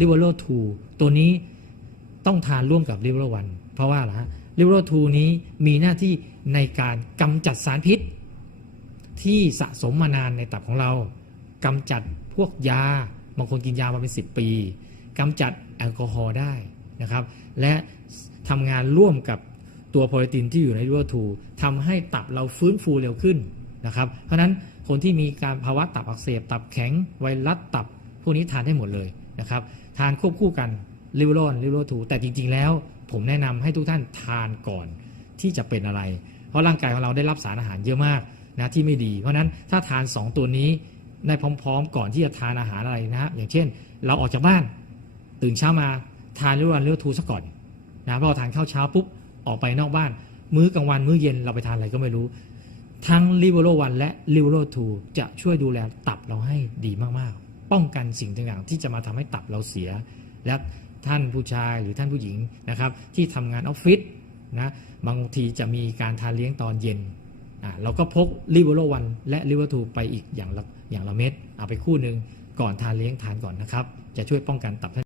ลิเวอร์ทูตัวนี้ต้องทานร่วมกับลิเวอร์วันเพราะว่าอะไรฮะลิเวอร์ทูนี้มีหน้าที่ในการกำจัดสารพิษ ที่สะสมมานานในตับของเรากำจัดพวกยาบางคนกินยามาเป็น 10 ปีกำจัดแอลกอฮอล์ได้นะครับ และทำงานร่วมกับตัวโปรตีนที่อยู่ในลิเวอร์ทูทำให้ตับเราฟื้นฟูเร็วขึ้นนะครับ เพราะฉะนั้นคนที่มีการภาวะตับอักเสบ ตับแข็งไวรัสตับ พวกนี้ทานได้หมดเลย นะครับทานควบคู่กันลิเวอร์ลิเวอร์ทูแต่จริง ๆ แล้ว ผมแนะนำให้ทุกท่านทานก่อนที่จะเป็นอะไร เพราะร่างกายของเราได้รับสารอาหารเยอะมากนะที่ไม่ดี เพราะฉะนั้นถ้าทาน 2 ตัวนี้ในพร้อม ๆ ก่อนที่จะทานอาหารอะไรนะฮะอย่างเช่น เราออกจากบ้าน ตื่นเช้ามาทานลิเวอร์ลิเวอร์ทูซะก่อนนะพอทานข้าวเช้าปุ๊บออกไปนอกบ้าน มื้อกลางวันมื้อเย็นเราไปทานอะไรก็ไม่รู้ทั้งลิเวอร์วันและลิเวอร์ทูจะช่วยดูแลตับเราให้ดีมาก ๆ ป้องกันสิ่งต่างๆ ที่จะมาทำให้ตับเราเสีย และท่านผู้ชายหรือท่านผู้หญิงนะครับ ที่ทำงานออฟฟิศนะบางทีจะมีการทานเลี้ยงตอนเย็นอะเราก็พกลิเวอร์วันและลิเวอร์ทูไปอีกอย่างละอย่างละเม็ดเอาไปคู่หนึ่งก่อนทานเลี้ยงทานก่อนนะครับ จะช่วยป้องกันตับท่าน